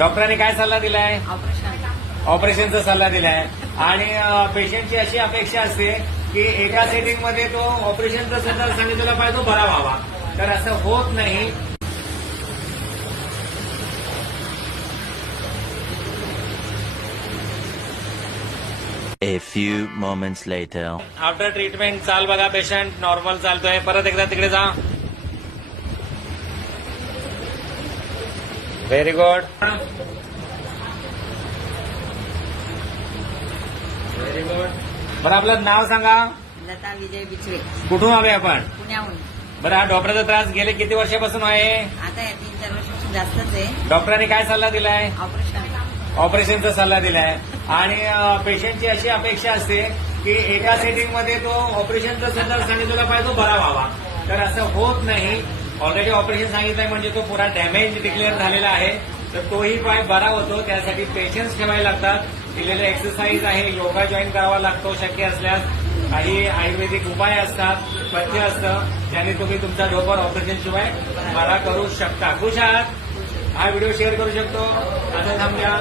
डॉक्टरांनी काय सल्ला दिलाय? ऑपरेशनचा सल्ला दिलाय. आणि पेशंटची अशी अपेक्षा असते की एका सेटिंगमध्ये तो ऑपरेशनचा सल्ला सांगितलेला पाहिजे तो बरा व्हावा, तर असं होत नाही. A few moments later. After treatment चाल बघा, पेशंट नॉर्मल चालतोय. परत एकदा तिकडे जा. Very good, very good. बरं, आपलं नाव सांगा. लता विजय बिचवे, कुठून आलोय आपण? पुण्याहून. बरं, हा डॉक्टरचा त्रास गेले किती वर्षापासून आहे? आता या 3-4 वर्षापासून जास्तच आहे. डॉक्टरांनी काय सल्ला दिलाय? ऑपरेशनचा सल्ला दिलाय. आणि पेशंटची अशी अपेक्षा असते की एका सेटिंगमध्ये तो ऑपरेशनचा सल्ला सांगितलेला पाहिजे तो बरा व्हावा, तर असं होत नाही. ऑलरेडी ऑपरेशन सांगितलंय म्हणजे तो पुरा डॅमेज डिक्लेअर झालेला आहे, तर तोही पाय बरा होतो. त्यासाठी पेशन्स ठेवायला लागतात. दिलेले एक्सरसाइज आहे, योगा जॉईन करावा लागतो शक्य असल्यास. काही आयुर्वेदिक उपाय असतात, पथ्य असतं, ज्याने तुम्ही तुमचा डोकर ऑपरेशन शिवाय बरा करू शकता. खुश आहात? हा व्हिडिओ शेअर करू शकतो. आता थांबूया.